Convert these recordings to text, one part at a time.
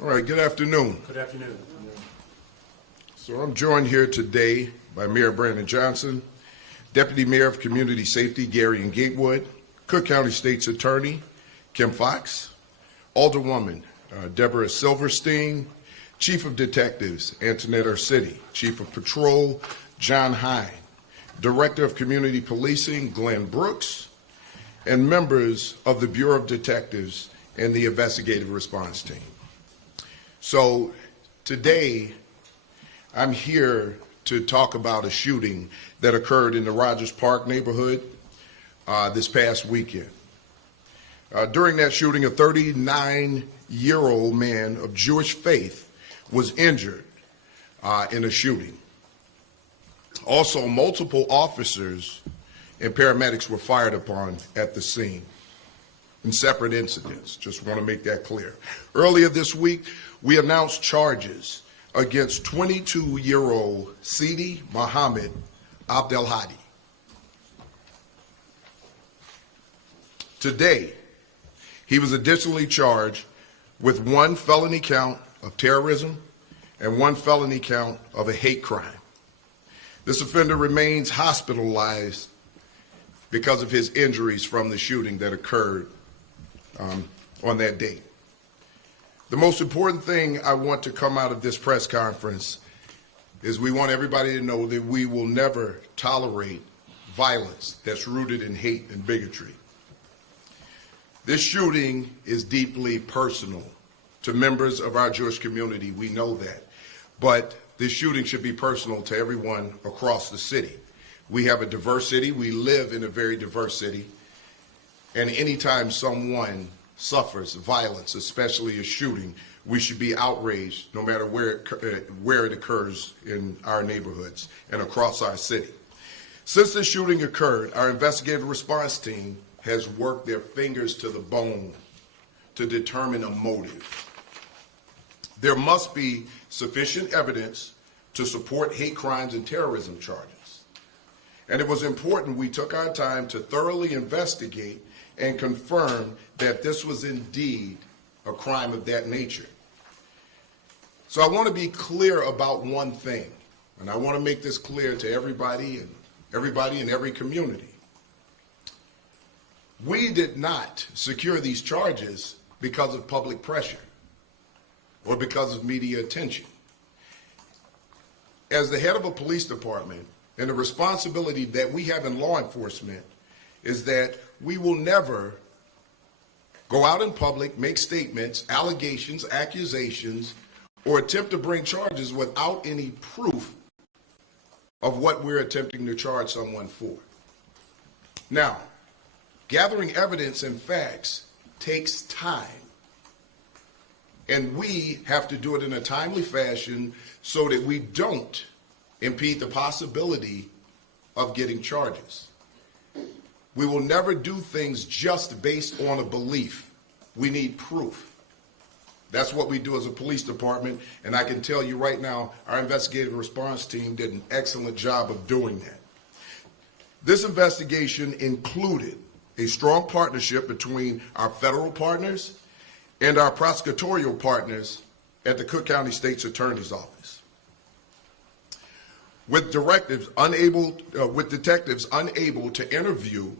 All right, good afternoon. Good afternoon. So I'm joined here today by Mayor Brandon Johnson, Deputy Mayor of Community Safety Gary and Gatewood, Cook County State's Attorney Kim Fox, Alderwoman Deborah Silverstein, Chief of Detectives Antoinette Ursitti, Chief of Patrol John Hine, Director of Community Policing Glenn Brooks, and members of the Bureau of Detectives and the Investigative Response Team. So today, I'm here to talk about a shooting that occurred in the Rogers Park neighborhood this past weekend. During that shooting, a 39-year-old man of Jewish faith was injured in a shooting. Also, multiple officers and paramedics were fired upon at the scene in separate incidents. Just want to make that clear. Earlier this week, we announced charges against 22-year-old Sidi Mohamed Abdallahi. Today, he was additionally charged with one felony count of terrorism and one felony count of a hate crime. This offender remains hospitalized because of his injuries from the shooting that occurred on that date. The most important thing I want to come out of this press conference is we want everybody to know that we will never tolerate violence that's rooted in hate and bigotry. This shooting is deeply personal to members of our Jewish community. We know that. But this shooting should be personal to everyone across the city. We have a diverse city. We live in a very diverse city. And anytime someone suffers violence, especially a shooting, we should be outraged no matter where it occurs in our neighborhoods and across our city. Since the shooting occurred, our investigative response team has worked their fingers to the bone to determine a motive. There must be sufficient evidence to support hate crimes and terrorism charges. And it was important we took our time to thoroughly investigate and confirm that this was indeed a crime of that nature. So I want to be clear about one thing, and I want to make this clear to everybody in every community. We did not secure these charges because of public pressure or because of media attention. As the head of a police department, and the responsibility that we have in law enforcement is that we will never go out in public, make statements, allegations, accusations, or attempt to bring charges without any proof of what we're attempting to charge someone for. Now, gathering evidence and facts takes time, and we have to do it in a timely fashion so that we don't impede the possibility of getting charges. We will never do things just based on a belief. We need proof. That's what we do as a police department, and I can tell you right now, our investigative response team did an excellent job of doing that. This investigation included a strong partnership between our federal partners and our prosecutorial partners at the Cook County State's Attorney's Office. With detectives unable to interview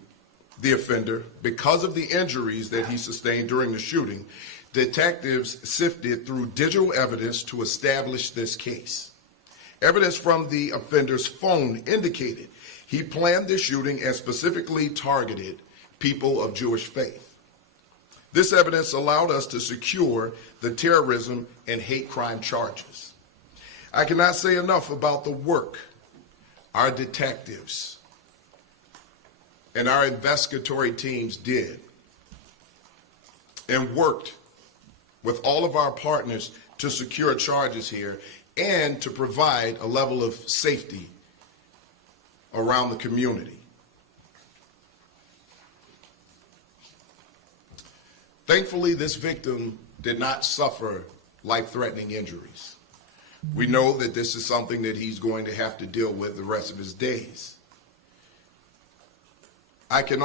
the offender because of the injuries that he sustained during the shooting, detectives sifted through digital evidence to establish this case. Evidence from the offender's phone indicated he planned the shooting and specifically targeted people of Jewish faith. This evidence allowed us to secure the terrorism and hate crime charges. I cannot say enough about the work our detectives and our investigatory teams did and worked with all of our partners to secure charges here and to provide a level of safety around the community. Thankfully, this victim did not suffer life-threatening injuries. We know that this is something that he's going to have to deal with the rest of his days. I can't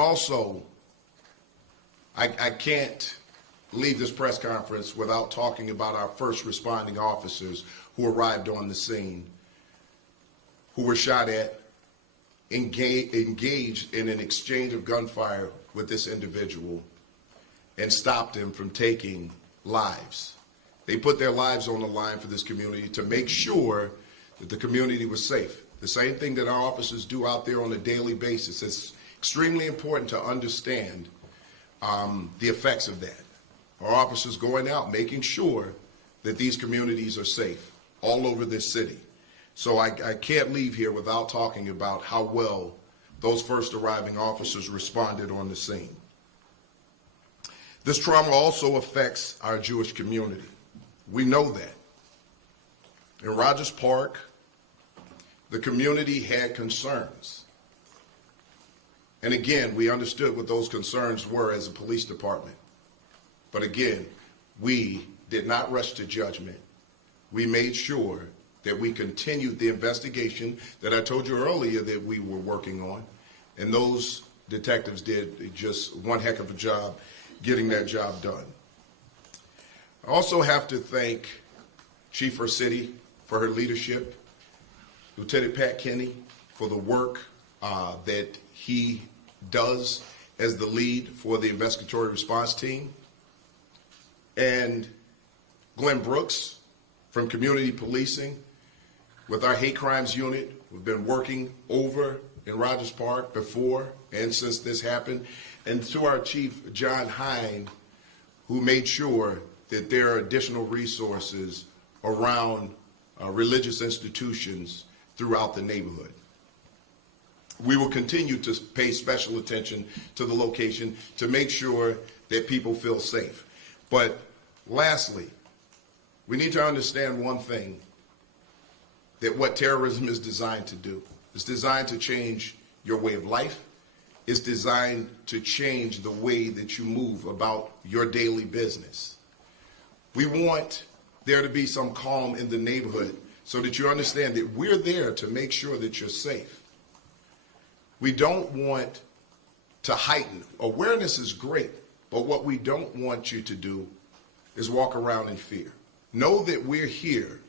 leave this press conference without talking about our first responding officers who arrived on the scene, who were shot at, engaged in an exchange of gunfire with this individual, and stopped him from taking lives. They put their lives on the line for this community to make sure that the community was safe. The same thing that our officers do out there on a daily basis. It's extremely important to understand the effects of that. Our officers going out, making sure that these communities are safe all over this city. So I can't leave here without talking about how well those first arriving officers responded on the scene. This trauma also affects our Jewish community. We know that. In Rogers Park, the community had concerns. And again, we understood what those concerns were as a police department. But again, we did not rush to judgment. We made sure that we continued the investigation that I told you earlier that we were working on. And those detectives did just one heck of a job getting that job done. I also have to thank Chief City for her leadership, Lieutenant Pat Kenny for the work that he does as the lead for the investigatory response team, and Glenn Brooks from Community Policing with our hate crimes unit. We've been working over in Rogers Park before and since this happened, and to our Chief John Hine, who made sure that there are additional resources around religious institutions throughout the neighborhood. We will continue to pay special attention to the location to make sure that people feel safe. But lastly, we need to understand one thing, that what terrorism is designed to do. It's designed to change your way of life. It's designed to change the way that you move about your daily business. We want there to be some calm in the neighborhood so that you understand that we're there to make sure that you're safe. We don't want to heighten. Awareness is great, but what we don't want you to do is walk around in fear. Know that we're here,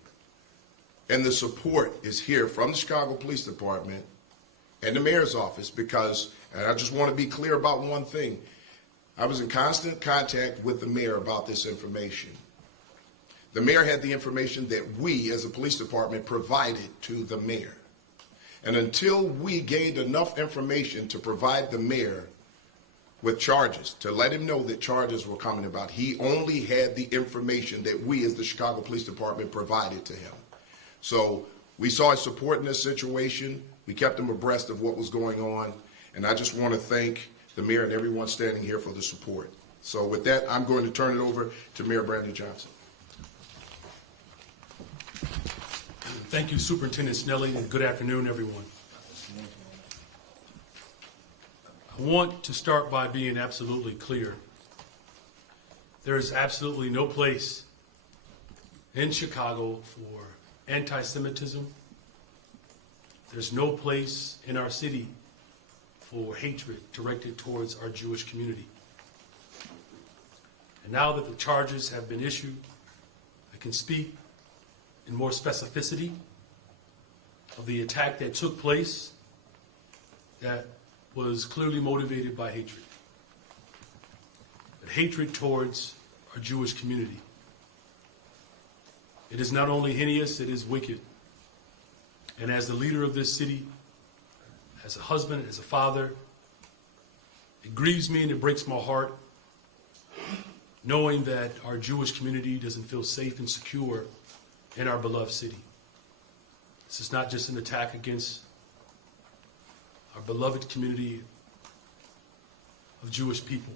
and the support is here from the Chicago Police Department and the mayor's office, because, and I just want to be clear about one thing, I was in constant contact with the mayor about this information. The mayor had the information that we as a police department provided to the mayor. And until we gained enough information to provide the mayor with charges, to let him know that charges were coming about, he only had the information that we as the Chicago Police Department provided to him. So we saw his support in this situation. We kept him abreast of what was going on. And I just want to thank the mayor and everyone standing here for the support. So with that, I'm going to turn it over to Mayor Brandon Johnson. Thank you, Superintendent Snelling, and good afternoon, everyone. I want to start by being absolutely clear. There is absolutely no place in Chicago for anti-Semitism. There's no place in our city for hatred directed towards our Jewish community. And now that the charges have been issued, I can speak in more specificity of the attack that took place that was clearly motivated by hatred. But hatred towards our Jewish community. It is not only heinous, it is wicked. And as the leader of this city, as a husband, as a father, it grieves me and it breaks my heart knowing that our Jewish community doesn't feel safe and secure in our beloved city. This is not just an attack against our beloved community of Jewish people.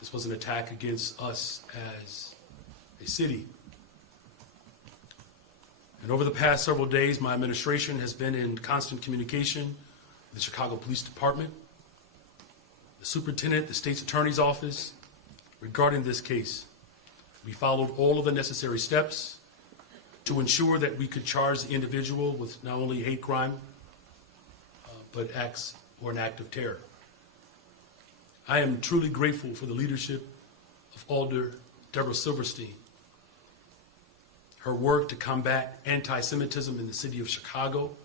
This was an attack against us as a city. And over the past several days, my administration has been in constant communication with the Chicago Police Department, the superintendent, the state's attorney's office, regarding this case. We followed all of the necessary steps to ensure that we could charge the individual with not only hate crime, but an act of terror. I am truly grateful for the leadership of Alder Deborah Silverstein. Her work to combat anti-Semitism in the city of Chicago.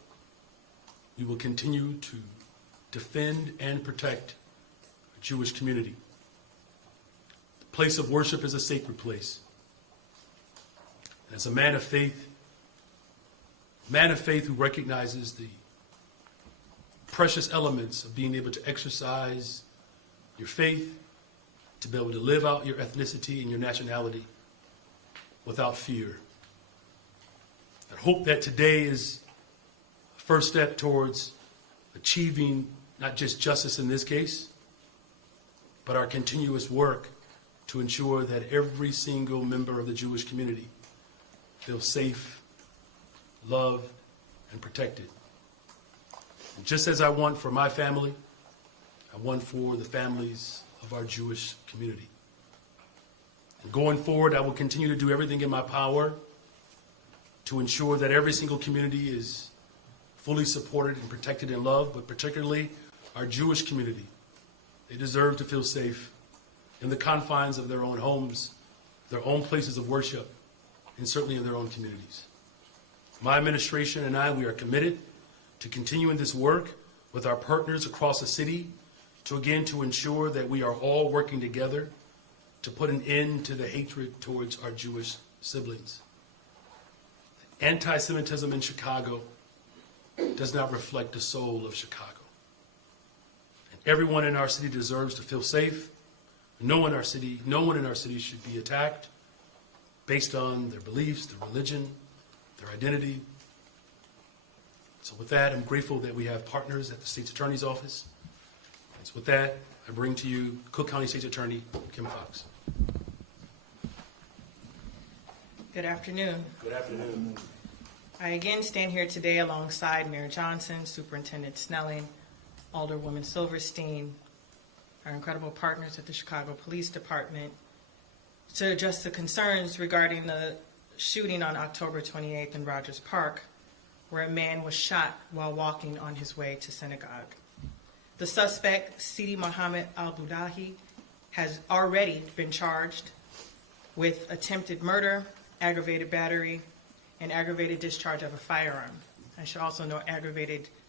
We will continue to defend and protect the Jewish community. The place of worship is a sacred place. And as a man of faith who recognizes the precious elements of being able to exercise your faith, to be able to live out your ethnicity and your nationality without fear. I hope that today is a first step towards achieving not just justice in this case, but our continuous work to ensure that every single member of the Jewish community feels safe, loved, and protected. And just as I want for my family, I want for the families of our Jewish community. And going forward, I will continue to do everything in my power to ensure that every single community is fully supported and protected and loved, but particularly our Jewish community. They deserve to feel safe in the confines of their own homes, their own places of worship, and certainly in their own communities. My administration and I, we are committed to continuing this work with our partners across the city to ensure that we are all working together to put an end to the hatred towards our Jewish siblings. Anti-Semitism in Chicago does not reflect the soul of Chicago. And everyone in our city deserves to feel safe. No one in our city should be attacked based on their beliefs, their religion, their identity. So with that, I'm grateful that we have partners at the State's Attorney's Office. And so with that, I bring to you Cook County State's Attorney Kim Fox. Good afternoon. Good afternoon. I again stand here today alongside Mayor Johnson, Superintendent Snelling, Alderwoman Silverstein, our incredible partners at the Chicago Police Department, to address the concerns regarding the shooting on October 28th in Rogers Park, where a man was shot while walking on his way to synagogue. The suspect, Sidi Mohamed Abdallahi, has already been charged with attempted murder, aggravated battery, and aggravated discharge of a firearm. I should also note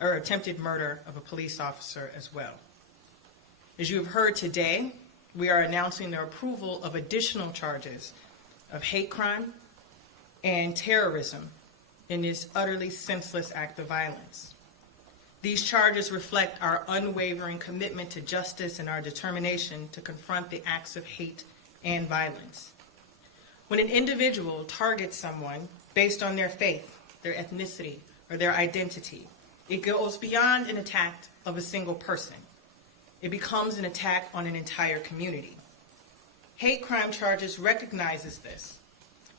attempted murder of a police officer as well. As you have heard today, we are announcing the approval of additional charges of hate crime and terrorism in this utterly senseless act of violence. These charges reflect our unwavering commitment to justice and our determination to confront the acts of hate and violence. When an individual targets someone based on their faith, their ethnicity, or their identity, it goes beyond an attack of a single person. It becomes an attack on an entire community. Hate crime charges recognizes this.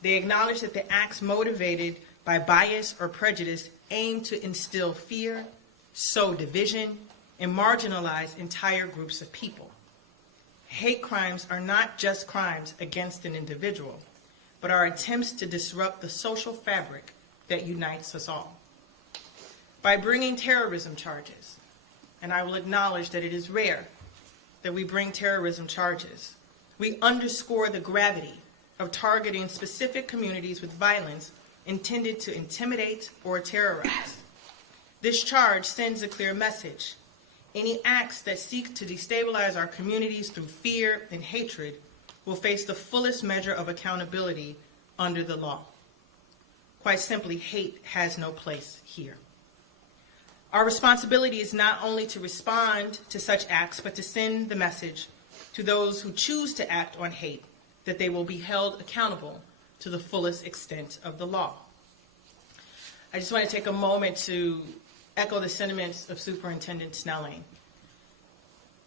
They acknowledge that the acts motivated by bias or prejudice aim to instill fear, sow division, and marginalize entire groups of people. Hate crimes are not just crimes against an individual, but are attempts to disrupt the social fabric that unites us all. By bringing terrorism charges, and I will acknowledge that it is rare that we bring terrorism charges, we underscore the gravity of targeting specific communities with violence intended to intimidate or terrorize. This charge sends a clear message. Any acts that seek to destabilize our communities through fear and hatred will face the fullest measure of accountability under the law. Quite simply, hate has no place here. Our responsibility is not only to respond to such acts, but to send the message to those who choose to act on hate that they will be held accountable to the fullest extent of the law. I just want to take a moment to echo the sentiments of Superintendent Snelling,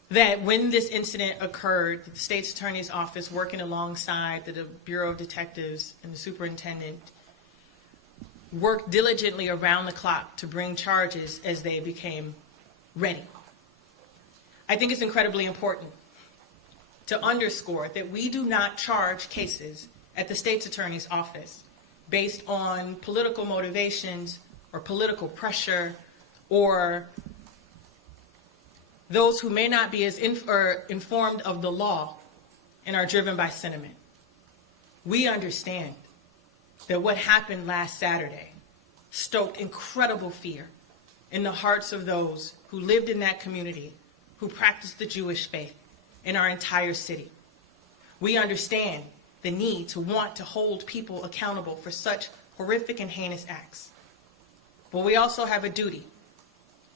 that when this incident occurred, the State's Attorney's Office, working alongside the Bureau of Detectives and the Superintendent, worked diligently around the clock to bring charges as they became ready. I think it's incredibly important to underscore that we do not charge cases at the State's Attorney's Office based on political motivations or political pressure or those who may not be as informed of the law and are driven by sentiment. We understand that what happened last Saturday stoked incredible fear in the hearts of those who lived in that community, who practiced the Jewish faith in our entire city. We understand the need to want to hold people accountable for such horrific and heinous acts. But we also have a duty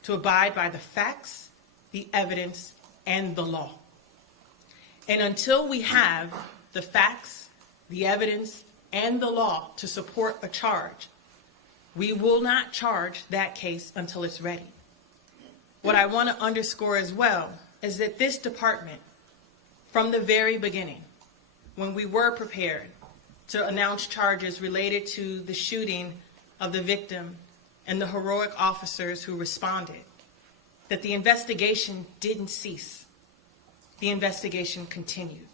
to abide by the facts, the evidence, and the law. And until we have the facts, the evidence, and the law to support a charge, we will not charge that case until it's ready. What I want to underscore as well is that this department, from the very beginning, when we were prepared to announce charges related to the shooting of the victim and the heroic officers who responded, that the investigation didn't cease. The investigation continued.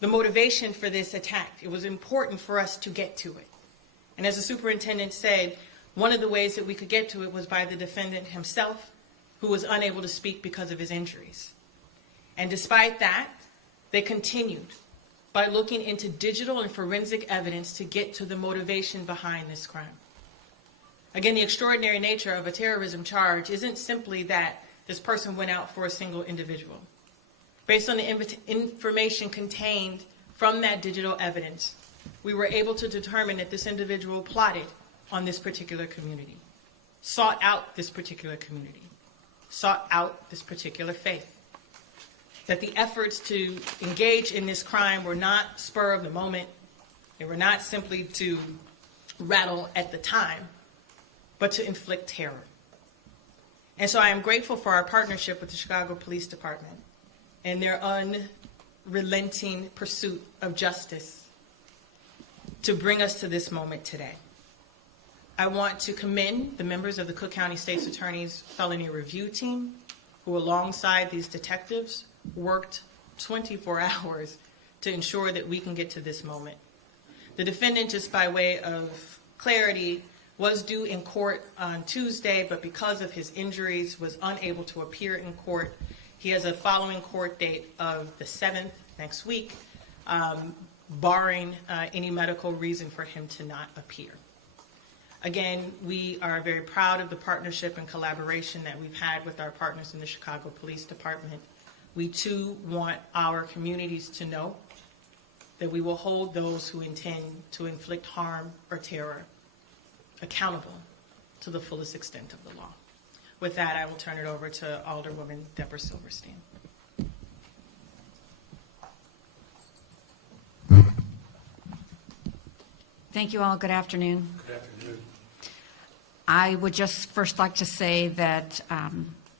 The motivation for this attack, it was important for us to get to it. And as the superintendent said, one of the ways that we could get to it was by the defendant himself, who was unable to speak because of his injuries. And despite that, they continued by looking into digital and forensic evidence to get to the motivation behind this crime. Again, the extraordinary nature of a terrorism charge isn't simply that this person went out for a single individual. Based on the information contained from that digital evidence, we were able to determine that this individual plotted on this particular community, sought out this particular community, sought out this particular faith. That the efforts to engage in this crime were not spur of the moment. They were not simply to rattle at the time, but to inflict terror. And so I am grateful for our partnership with the Chicago Police Department and their unrelenting pursuit of justice to bring us to this moment today. I want to commend the members of the Cook County State's Attorney's Felony Review Team, who alongside these detectives worked 24 hours to ensure that we can get to this moment. The defendant, just by way of clarity, was due in court on Tuesday, but because of his injuries was unable to appear in court. He has a following court date of the 7th, next week, barring any medical reason for him to not appear. Again, we are very proud of the partnership and collaboration that we've had with our partners in the Chicago Police Department. We too want our communities to know that we will hold those who intend to inflict harm or terror accountable to the fullest extent of the law. With that, I will turn it over to Alderwoman Deborah Silverstein. Thank you all. Good afternoon. Good afternoon. I would just first like to say that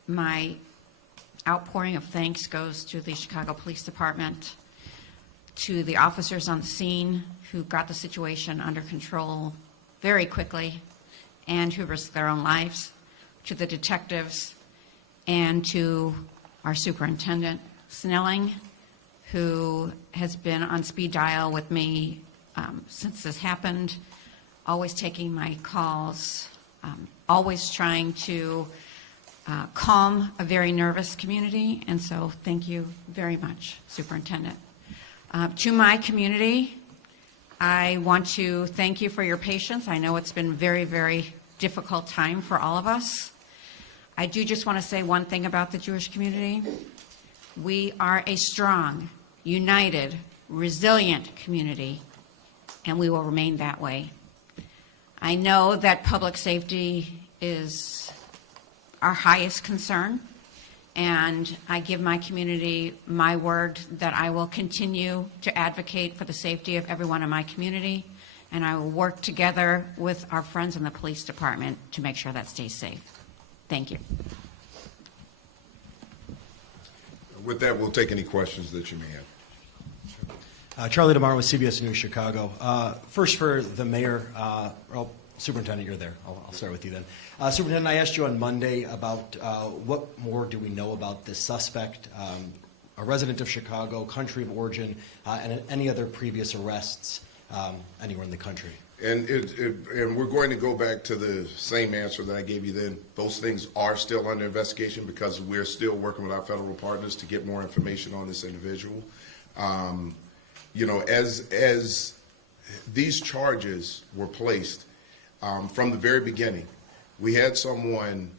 my outpouring of thanks goes to the Chicago Police Department, to the officers on the scene who got the situation under control very quickly and who risked their own lives, to the detectives, and to our superintendent, Snelling, who has been on speed dial with me since this happened, always taking my calls, always trying to calm a very nervous community. And so thank you very much, Superintendent. To my community, I want to thank you for your patience. I know it's been a very, very difficult time for all of us. I do just want to say one thing about the Jewish community. We are a strong, united, resilient community, and we will remain that way. I know that public safety is our highest concern, and I give my community my word that I will continue to advocate for the safety of everyone in my community, and I will work together with our friends in the police department to make sure that stays safe. Thank you. With that, we'll take any questions that you may have. Charlie DeMar with CBS News Chicago. First for the mayor, Superintendent, you're there. I'll start with you then. Superintendent, I asked you on Monday about what more do we know about this suspect, a resident of Chicago, country of origin, and any other previous arrests anywhere in the country. And we're going to go back to the same answer that I gave you then. Those things are still under investigation because we're still working with our federal partners to get more information on this individual. As these charges were placed, from the very beginning, we had someone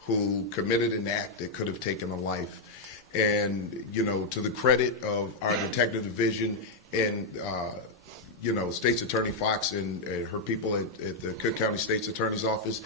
who committed an act that could have taken a life. And, to the credit of our detective division and, State's Attorney Fox and her people at the Cook County State's Attorney's Office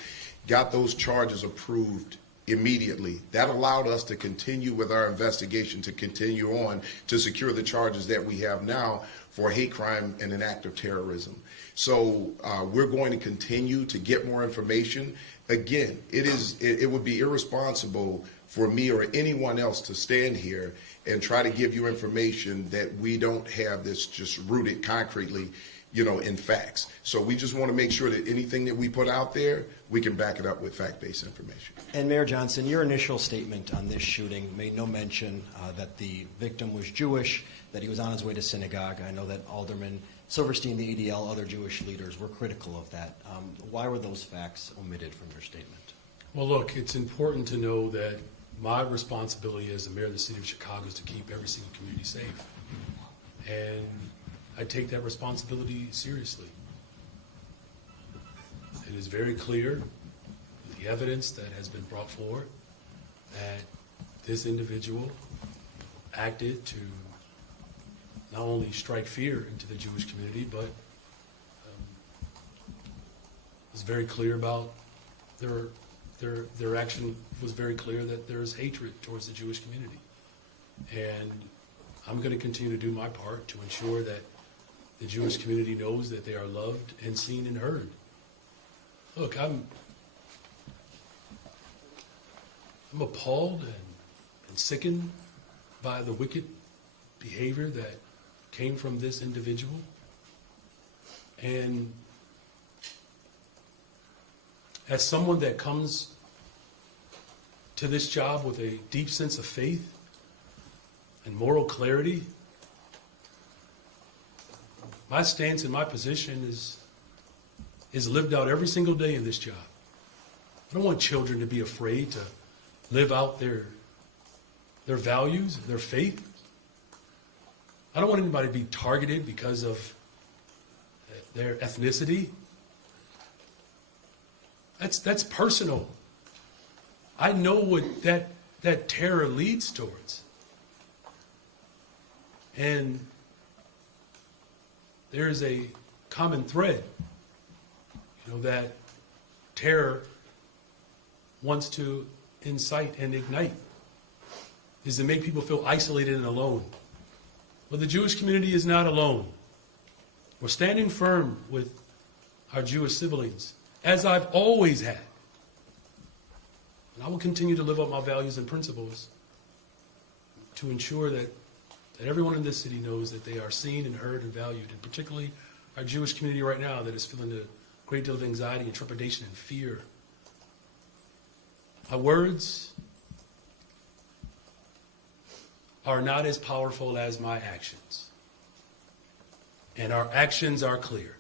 got those charges approved immediately. That allowed us to continue with our investigation, to continue on to secure the charges that we have now for hate crime and an act of terrorism. So we're going to continue to get more information. Again, it would be irresponsible for me or anyone else to stand here and try to give you information that we don't have this just rooted concretely, in facts. So we just want to make sure that anything that we put out there, we can back it up with fact-based information. And Mayor Johnson, your initial statement on this shooting made no mention that the victim was Jewish, that he was on his way to synagogue. I know that Alderman Silverstein, the ADL, other Jewish leaders were critical of that. Why were those facts omitted from your statement? Well, look, it's important to know that my responsibility as the mayor of the city of Chicago is to keep every single community safe. And I take that responsibility seriously. It is very clear, the evidence that has been brought forward, that this individual acted to not only strike fear into the Jewish community, but was very clear about their action was very clear that there is hatred towards the Jewish community. And I'm going to continue to do my part to ensure that the Jewish community knows that they are loved and seen and heard. Look, I'm appalled and sickened by the wicked behavior that came from this individual. And as someone that comes to this job with a deep sense of faith and moral clarity, my stance and my position is lived out every single day in this job. I don't want children to be afraid to live out their values, their faith. I don't want anybody to be targeted because of their ethnicity. That's personal. I know what that terror leads towards. And there is a common thread, that terror wants to incite and ignite, is to make people feel isolated and alone. Well, the Jewish community is not alone. We're standing firm with our Jewish siblings, as I've always had. And I will continue to live up my values and principles to ensure that everyone in this city knows that they are seen and heard and valued, and particularly our Jewish community right now that is feeling a great deal of anxiety and trepidation and fear. My words are not as powerful as my actions. And our actions are clear.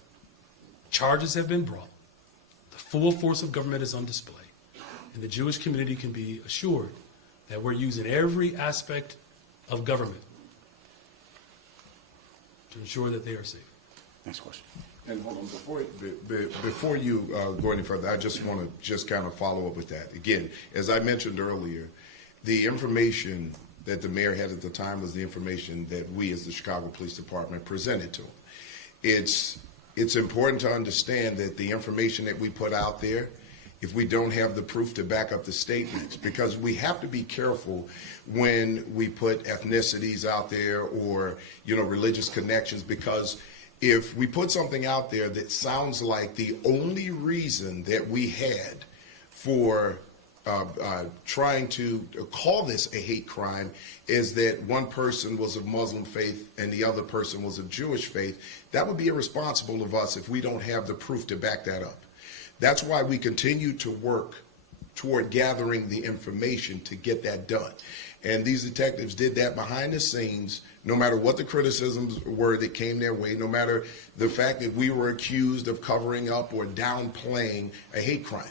Charges have been brought. The full force of government is on display. And the Jewish community can be assured that we're using every aspect of government to ensure that they are safe. Next question. And hold on, before you go any further, I just want to kind of follow up with that. Again, as I mentioned earlier, the information that the mayor had at the time was the information that we as the Chicago Police Department presented to him. It's important to understand that the information that we put out there, if we don't have the proof to back up the statements, because we have to be careful when we put ethnicities out there or, religious connections, because if we put something out there that sounds like the only reason that we had for trying to call this a hate crime is that one person was of Muslim faith and the other person was of Jewish faith, that would be irresponsible of us if we don't have the proof to back that up. That's why we continue to work toward gathering the information to get that done. And these detectives did that behind the scenes, no matter what the criticisms were that came their way, no matter the fact that we were accused of covering up or downplaying a hate crime.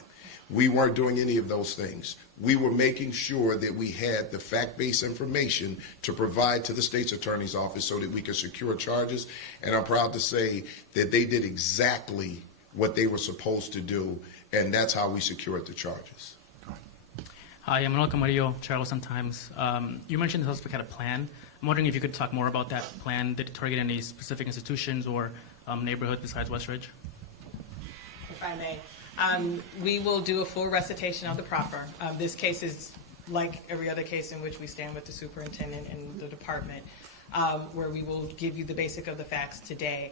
We weren't doing any of those things. We were making sure that we had the fact-based information to provide to the state's attorney's office so that we could secure charges. And I'm proud to say that they did exactly what they were supposed to do, and that's how we secured the charges. Hi, I'm Manuel Camarillo, Chicago Sun-Times. You mentioned the suspect had a plan. I'm wondering if you could talk more about that plan. Did it target any specific institutions or neighborhood besides Westridge? If I may. We will do a full recitation of the proffer. This case is like every other case in which we stand with the superintendent and the department, where we will give you the basic of the facts today.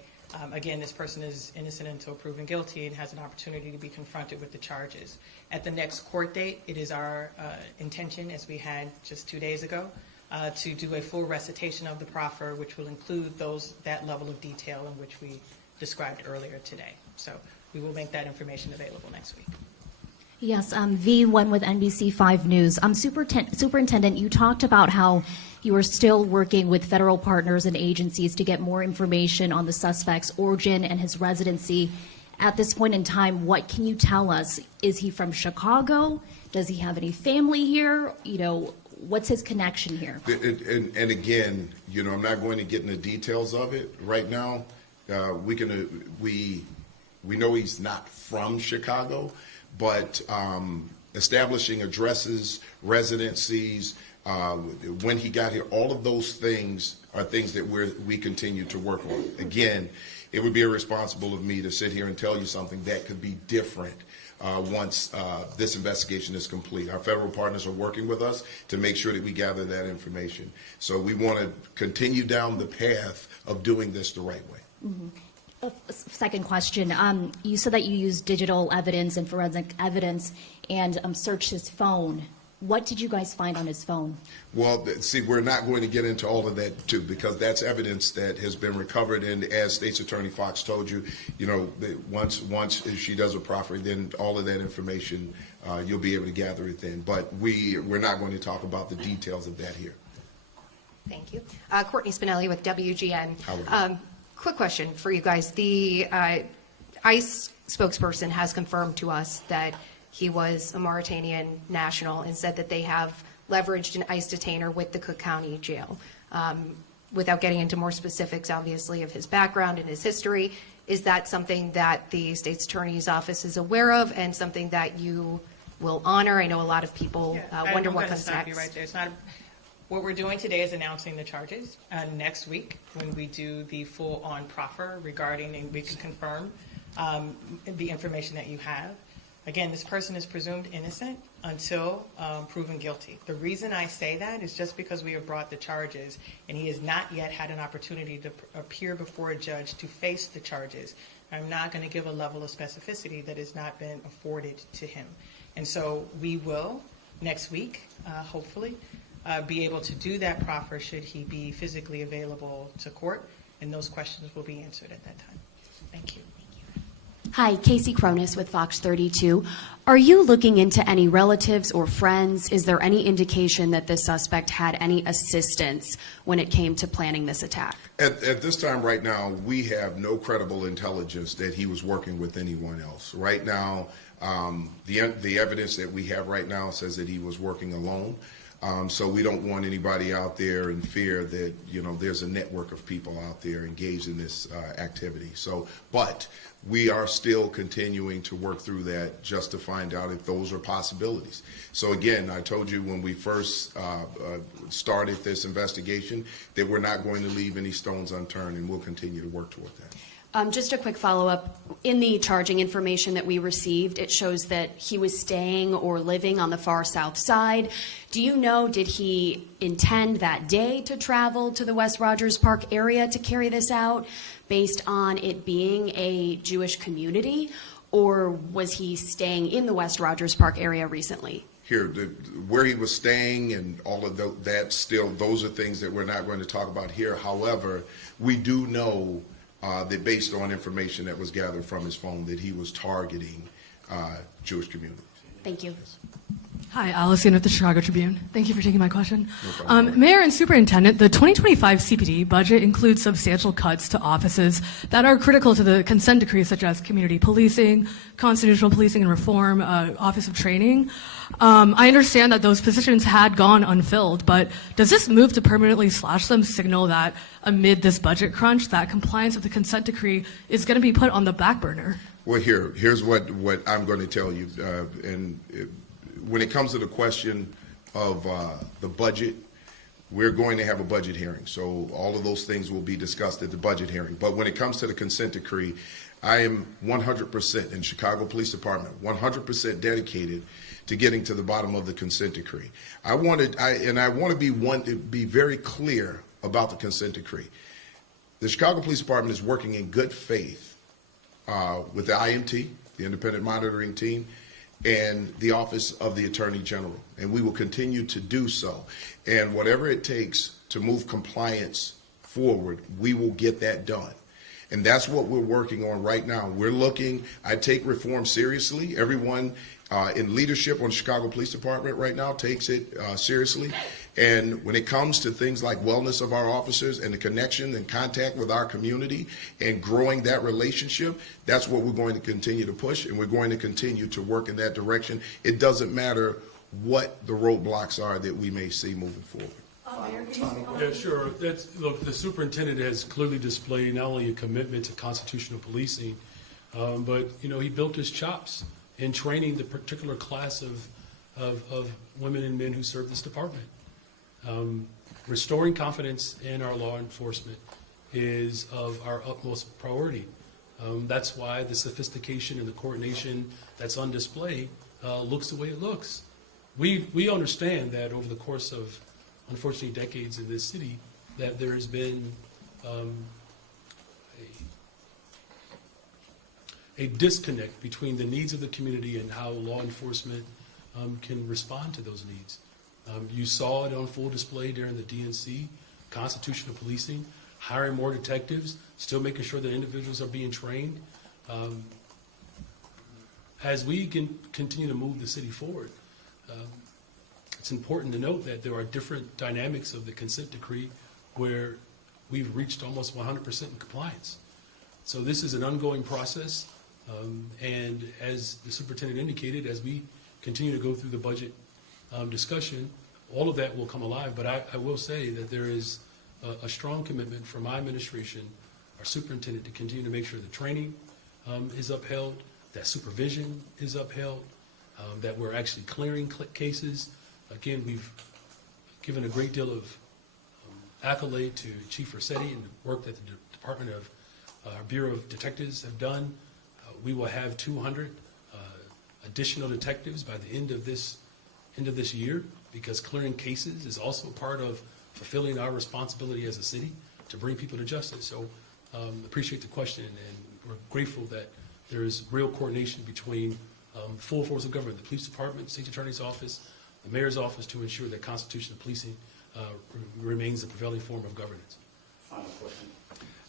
Again, this person is innocent until proven guilty and has an opportunity to be confronted with the charges. At the next court date, it is our intention, as we had just 2 days ago, to do a full recitation of the proffer, which will include that level of detail in which we described earlier today. So we will make that information available next week. Yes, V1 with NBC5 News. Superintendent, you talked about how you are still working with federal partners and agencies to get more information on the suspect's origin and his residency. At this point in time, what can you tell us? Is he from Chicago? Does he have any family here? You know, what's his connection here? And again, you know, I'm not going to get into the details of it right now. We know he's not from Chicago, but establishing addresses, residencies, when he got here, all of those things are things that we continue to work on. Again, it would be irresponsible of me to sit here and tell you something that could be different once this investigation is complete. Our federal partners are working with us to make sure that we gather that information. So we want to continue down the path of doing this the right way. Mm-hmm. Second question. You said that you used digital evidence and forensic evidence and searched his phone. What did you guys find on his phone? Well, see, we're not going to get into all of that, too, because that's evidence that has been recovered. And as State's Attorney Fox told you, you know, once she does a proffer, then all of that information, you'll be able to gather it then. But we're not going to talk about the details of that here. Thank you. Courtney Spinelli with WGN. How are you? Quick question for you guys. The ICE spokesperson has confirmed to us that he was a Mauritanian national and said that they have leveraged an ICE detainer with the Cook County Jail. Without getting into more specifics, obviously, of his background and his history, is that something that the State's Attorney's Office is aware of and something that you will honor? I know a lot of people wonder what comes next. You right there. It's not. What we're doing today is announcing the charges. Next week, when we do the full-on proffer regarding, and we can confirm the information that you have. Again, this person is presumed innocent until proven guilty. The reason I say that is just because we have brought the charges, and he has not yet had an opportunity to appear before a judge to face the charges. I'm not going to give a level of specificity that has not been afforded to him. And so we will, next week, hopefully, be able to do that proffer should he be physically available to court, and those questions will be answered at that time. Thank you. Hi, Casey Cronus with Fox 32. Are you looking into any relatives or friends? Is there any indication that this suspect had any assistance when it came to planning this attack? At this time right now, we have no credible intelligence that he was working with anyone else. Right now, the evidence that we have right now says that he was working alone. So we don't want anybody out there in fear that, you know, there's a network of people out there engaged in this activity. So, but we are still continuing to work through that just to find out if those are possibilities. So again, I told you when we first started this investigation that we're not going to leave any stones unturned, and we'll continue to work toward that. Just a quick follow-up. In the charging information that we received, it shows that he was staying or living on the far south side. Do you know, did he intend that day to travel to the West Rogers Park area to carry this out based on it being a Jewish community, or was he staying in the West Rogers Park area recently? Here, where he was staying and all of that, still, those are things that we're not going to talk about here. However, we do know that based on information that was gathered from his phone, that he was targeting Jewish communities. Thank you. Yes. Hi, Allison with the Chicago Tribune. Thank you for taking my question. Mayor and Superintendent, the 2025 CPD budget includes substantial cuts to offices that are critical to the consent decree, such as community policing, constitutional policing and reform, Office of Training. I understand that those positions had gone unfilled, but does this move to permanently slash them signal that amid this budget crunch, that compliance with the consent decree is going to be put on the back burner? Well, here's what I'm going to tell you. When it comes to the question of the budget, we're going to have a budget hearing. So all of those things will be discussed at the budget hearing. But when it comes to the consent decree, I am 100% in Chicago Police Department, 100% dedicated to getting to the bottom of the consent decree. I want to be very clear about the consent decree. The Chicago Police Department is working in good faith with the IMT, the Independent Monitoring Team, and the Office of the Attorney General, and we will continue to do so. And whatever it takes to move compliance forward, we will get that done. And that's what we're working on right now. I take reform seriously. Everyone in leadership on the Chicago Police Department right now takes it seriously. And when it comes to things like wellness of our officers and the connection and contact with our community and growing that relationship, that's what we're going to continue to push, and we're going to continue to work in that direction. It doesn't matter what the roadblocks are that we may see moving forward. Yeah, sure. Look, the superintendent has clearly displayed not only a commitment to constitutional policing, but he built his chops in training the particular class of women and men who serve this department. Restoring confidence in our law enforcement is of our utmost priority. That's why the sophistication and the coordination that's on display looks the way it looks. We understand that over the course of, unfortunately, decades in this city, that there has been a disconnect between the needs of the community and how law enforcement can respond to those needs. You saw it on full display during the DNC, constitutional policing, hiring more detectives, still making sure that individuals are being trained. As we can continue to move the city forward, it's important to note that there are different dynamics of the consent decree where we've reached almost 100% in compliance. So this is an ongoing process, and as the superintendent indicated, as we continue to go through the budget discussion, all of that will come alive. But I will say that there is a strong commitment from my administration, our superintendent, to continue to make sure the training is upheld, that supervision is upheld, that we're actually clearing cases. Again, we've given a great deal of accolade to Chief Rossetti and the work that the Department of our Bureau of Detectives have done. We will have 200 additional detectives by the end of this year, because clearing cases is also part of fulfilling our responsibility as a city to bring people to justice. So appreciate the question, and we're grateful that there is real coordination between full force of government, the police department, the state attorney's office, the mayor's office, to ensure that constitutional policing remains the prevailing form of governance. Final question.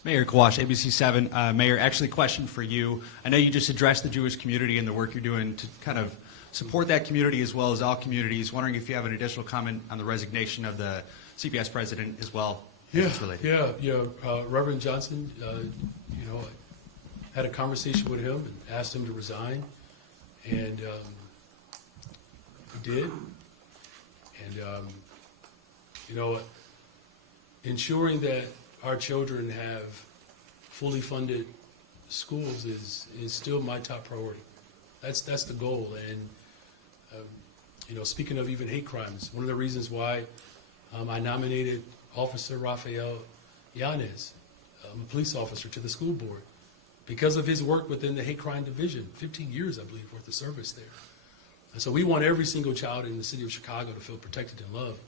Mayor Kawash, ABC7. Mayor, actually, question for you. I know you just addressed the Jewish community and the work you're doing to kind of support that community as well as all communities. Wondering if you have an additional comment on the resignation of the CPS president as well. Yeah. Reverend Johnson, had a conversation with him and asked him to resign, and he did. And ensuring that our children have fully funded schools is still my top priority. That's the goal. And speaking of even hate crimes, one of the reasons why I nominated Officer Rafael Yanez, a police officer, to the school board, because of his work within the hate crime division, 15 years, I believe, worth of service there. And so we want every single child in the city of Chicago to feel protected and loved,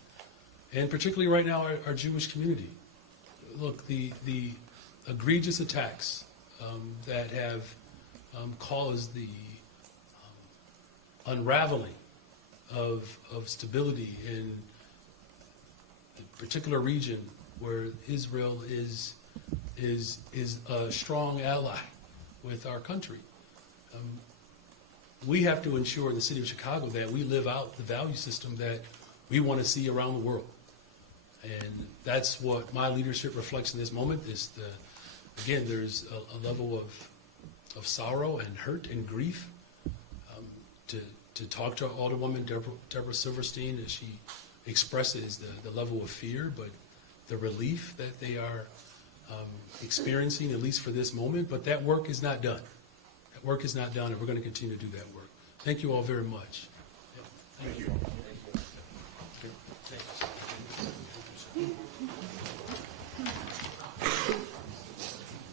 and particularly right now our Jewish community. Look, the egregious attacks that have caused the unraveling of stability in a particular region where Israel is a strong ally with our country. we have to ensure in the city of Chicago that we live out the value system that we want to see around the world. And that's what my leadership reflects in this moment is again, there's a level of sorrow and hurt and grief to talk to Alderwoman Deborah Silverstein as she expresses the level of fear, but the relief that they are experiencing, at least for this moment. But that work is not done. That work is not done, and we're going to continue to do that work. Thank you all very much. Thank you.